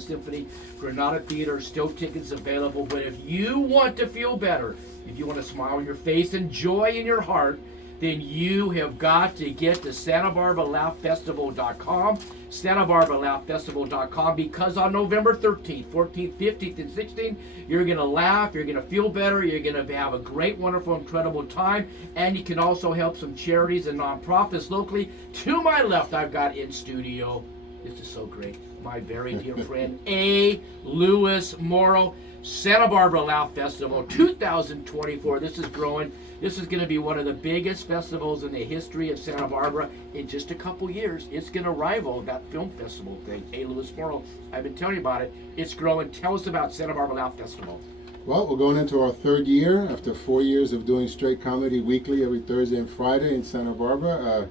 Granada Symphony, Granada Theater, still tickets available. But if you want to feel better, if you want a smile on your face and joy in your heart, then you have got to get to SantaBarbaraLaughFestival.com, SantaBarbaraLaughFestival.com, because on November 13th, 14th, 15th, and 16th, you're going to laugh, you're going to feel better, you're going to have a great, wonderful, incredible time, and you can also help some charities and nonprofits locally. To my left, I've got in studio, this is so great, my very dear friend, A. Lewis Moro, Santa Barbara Laugh Festival 2024. This is growing. This is going to be one of the biggest festivals in the history of Santa Barbara. In just a couple years, it's going to rival that film festival thing. A. Lewis Moro, I've been telling you about it. It's growing. Tell us about Santa Barbara Laugh Festival. Well, we're going into our third year after 4 years of doing straight comedy weekly every Thursday and Friday in Santa Barbara.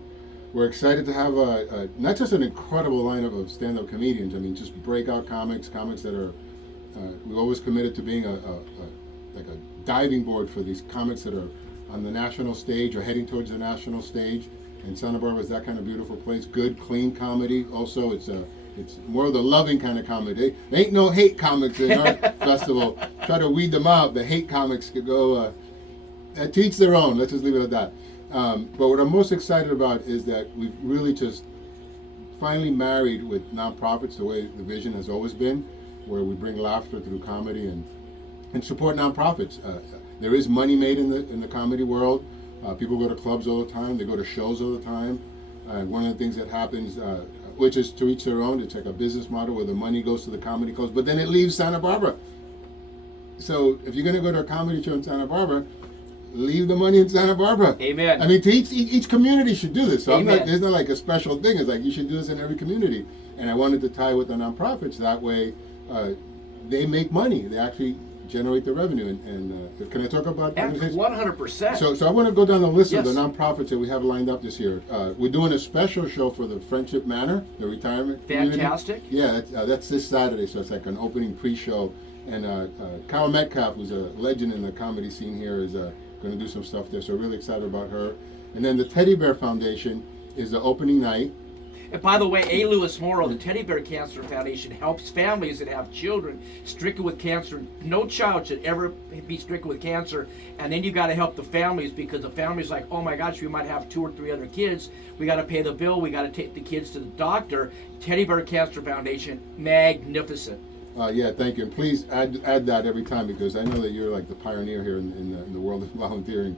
We're excited to have not just an incredible lineup of stand-up comedians. I mean, just breakout comics that are. We've always committed to being like a diving board for these comics that are on the national stage or heading towards the national stage. And Santa Barbara is that kind of beautiful place. Good, clean comedy. Also, it's more of the loving kind of comedy. There ain't no hate comics in our festival. Try to weed them out. The hate comics could go to each their own. Let's just leave it at that. But what I'm most excited about is that we've really just finally married with nonprofits the way the vision has always been, where we bring laughter through comedy and support nonprofits. There is money made in the comedy world. People go to clubs all the time. They go to shows all the time. One of the things that happens, which is to each their own, it's like a business model where the money goes to the comedy clubs, but then it leaves Santa Barbara. So if you're going to go to a comedy show in Santa Barbara, leave the money in Santa Barbara. Amen. I mean, to each community should do this. So there's not like a special thing. It's like you should do this in every community. And I wanted to tie with the nonprofits. That way, they make money. They actually generate the revenue. And can I talk about 100%. So I want to go down the list Yes. of the nonprofits that we have lined up this year. We're doing a special show for the Friendship Manor, the retirement Fantastic. community. Yeah, that's this Saturday. So it's like an opening pre-show. And Carol Metcalf, who's a legend in the comedy scene here, is going to do some stuff there. So really excited about her. And then the Teddy Bear Foundation is the opening night. And by the way, A. Lewis Moro, the Teddy Bear Cancer Foundation, helps families that have children stricken with cancer. No child should ever be stricken with cancer. And then you got to help the families, because the family's like, oh my gosh, we might have 2 or 3 other kids. We got to pay the bill. We got to take the kids to the doctor. Teddy Bear Cancer Foundation, magnificent. Yeah, thank you. And please add that every time, because I know that you're like the pioneer here in the world of volunteering.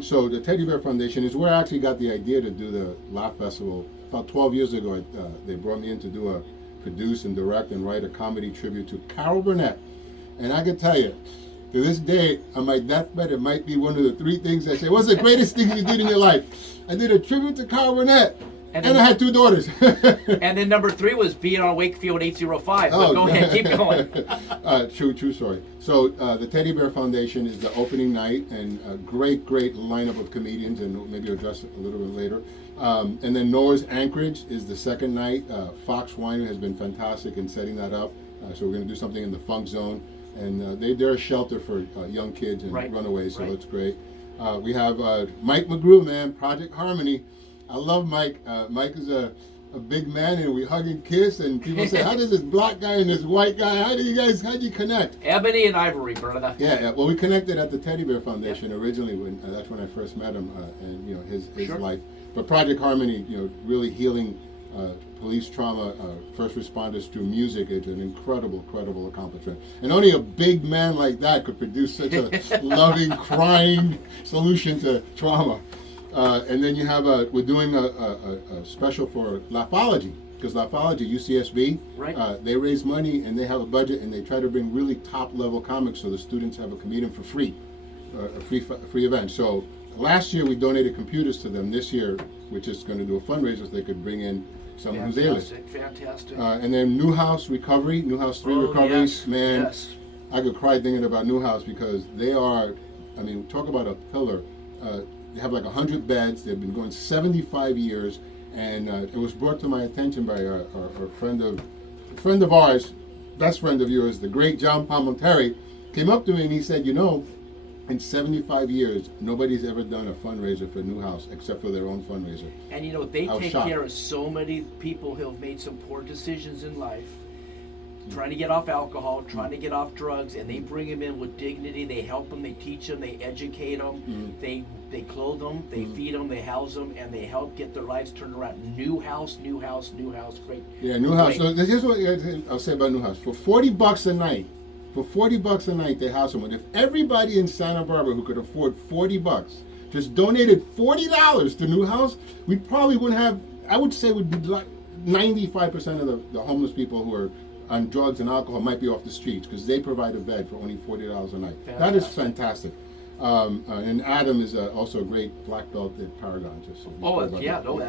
So the Teddy Bear Foundation is where I actually got the idea to do the Laugh Festival. About 12 years ago, they brought me in to produce and direct and write a comedy tribute to Carol Burnett. And I can tell you, to this day, on my deathbed, it might be one of the 3 things I say, what's the greatest thing you did in your life? I did a tribute to Carol Burnett. And I had 2 daughters. And then number 3 was being on Wakefield 805. But go ahead, keep going. True story. So the Teddy Bear Foundation is the opening night, and a great lineup of comedians, and maybe I'll address it a little bit later. And then Noah's Anchorage is the second night. Fox Winery has been fantastic in setting that up. So we're going to do something in the Funk Zone. And they're a shelter for young kids and runaways, so that's great. We have Mike McGrew, man, Project Harmony. I love Mike. Mike is a big man, and we hug and kiss, and people say, how does this black guy and this white guy, how'd you connect? Ebony and ivory, brother. Yeah, well, we connected at the Teddy Bear Foundation originally. That's when I first met him, and his life. But Project Harmony, really healing police trauma, first responders through music. It's an incredible accomplishment. And only a big man like that could produce such a loving, crying solution to trauma. And then you have we're doing a special for Laughology, because Laughology, UCSB, they raise money and they have a budget, and they try to bring really top-level comics so the students have a comedian for free, a free event. So last year we donated computers to them. This year we're just going to do a fundraiser so they could bring in someone who's A-list. Fantastic. And then Newhouse Recovery, Newhouse 3 Recovery, yes, man, yes. I could cry thinking about Newhouse, because they are, talk about a pillar. They have like 100 beds. They've been going 75 years, and it was brought to my attention by a friend of ours, best friend of yours, the great John Palmenteri, came up to me and he said, in 75 years, nobody's ever done a fundraiser for Newhouse except for their own fundraiser. And they take care of so many people who have made some poor decisions in life. trying to get off alcohol, trying to get off drugs, and they bring them in with dignity. They help them, they teach them, they educate them, they clothe them, they feed them, they house them, and they help get their lives turned around. New house, great. Yeah, new house. So here's what I'll say about new house. For $40 a night, they house them. And if everybody in Santa Barbara who could afford $40 just donated $40 to new house, we probably wouldn't have. I would say would be like 95% of the homeless people who are on drugs and alcohol might be off the streets because they provide a bed for only $40 a night. Fantastic. That is fantastic. And Adam is also a great black belt at Paragon. Just so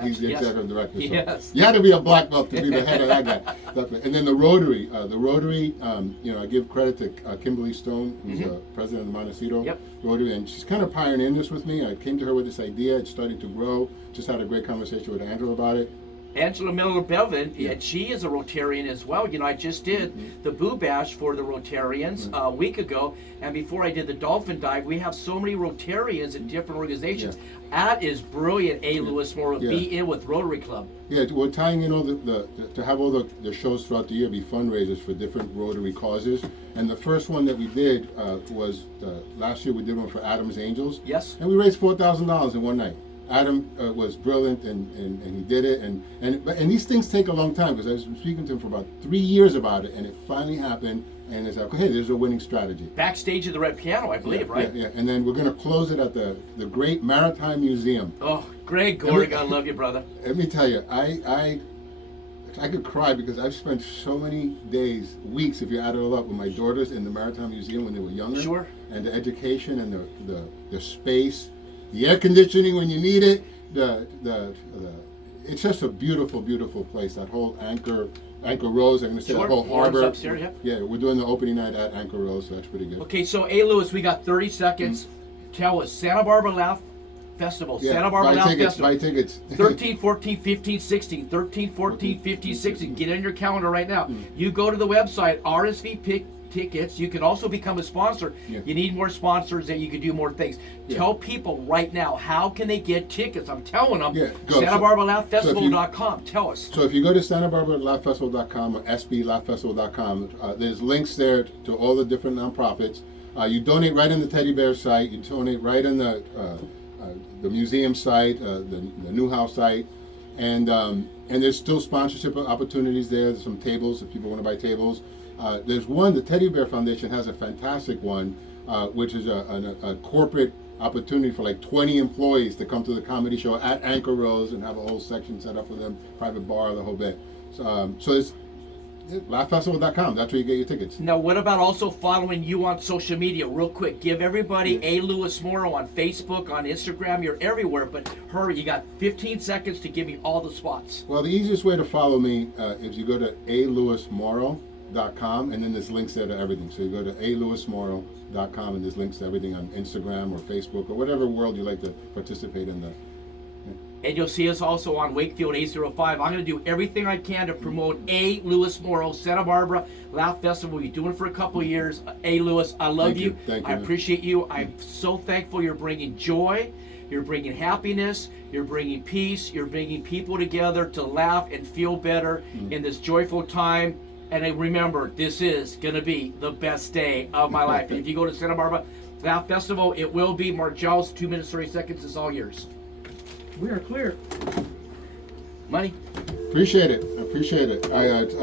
he's the executive director. So Yes. you had to be a black belt to be the head of that guy. And then the Rotary. I give credit to Kimberly Stone, who's president of the Montecito Rotary, and she's kind of pioneering this with me. I came to her with this idea. It's starting to grow. Just had a great conversation with Angela about it. Angela Miller-Bevan, and she is a Rotarian as well. You know, I just did the Boo Bash for the Rotarians a week ago, and before I did the Dolphin Dive, we have so many Rotarians in different organizations. That is brilliant, Lewis Moro. Be in with Rotary Club. Yeah, we're tying in all to have all the shows throughout the year be fundraisers for different Rotary causes. And the first one that we did was last year. We did one for Adam's Angels. Yes. And we raised $4,000 in one night. Adam was brilliant, and he did it, and these things take a long time because I was speaking to him for about 3 years about it, and it finally happened, and it's like, hey, there's a winning strategy. Backstage of the Red Piano, I believe, right? Yeah, and then we're going to close it at the great Maritime Museum. Oh, Greg Gorg, I love you, brother. Let me tell you, I could cry because I've spent so many days, weeks, if you add it all up, with my daughters in the Maritime Museum when they were younger. Sure. And the education and the space. The air conditioning when you need it. It's just a beautiful, beautiful place. That whole Anchor Rose. I'm going to say that whole harbor. Upstairs, yeah, we're doing the opening night at Anchor Rose, so that's pretty good. Okay, so Lewis, we got 30 seconds. Tell us, Santa Barbara Laugh Festival. Yeah, Santa Barbara Laugh Festival. Buy tickets. 13, 14, 15, 16. 13, 14, 15, 16. Get it in your calendar right now. You go to the website, RSVP tickets. You can also become a sponsor. You need more sponsors that you can do more things. Tell people right now, how can they get tickets? I'm telling them, SantaBarbaraLaughFestival.com. Tell us. So if you go to SantaBarbaraLaughFestival.com or SBLaughFestival.com, there's links there to all the different nonprofits. You donate right on the Teddy Bear site. You donate right on the museum site, the New House site, and there's still sponsorship opportunities there. There's some tables if people want to buy tables. There's one, the Teddy Bear Foundation has a fantastic one, which is a corporate opportunity for like 20 employees to come to the comedy show at Anchor Rose and have a whole section set up for them, private bar, the whole bit. So it's LaughFestival.com. That's where you get your tickets. Now, what about also following you on social media? Real quick, give everybody Lewis Moro on Facebook, on Instagram. You're everywhere, but hurry, you got 15 seconds to give me all the spots. Well, the easiest way to follow me is you go to alewismoro.com, and then there's links there to everything. So you go to alewismoro.com, and there's links to everything on Instagram or Facebook or whatever world you like to participate in. And you'll see us also on Wakefield 805. I'm going to do everything I can to promote Lewis Moro, Santa Barbara Laugh Festival. We've been doing it for a couple of years. Lewis, I love you. Thank you. I appreciate you. I'm so thankful you're bringing joy. You're bringing happiness. You're bringing peace. You're bringing people together to laugh and feel better in this joyful time. And remember, this is going to be the best day of my life. And if you go to Santa Barbara Laugh Festival, it will be. Margel's 2 minutes, 30 seconds is all yours. We are clear. Money. Appreciate it. I appreciate it.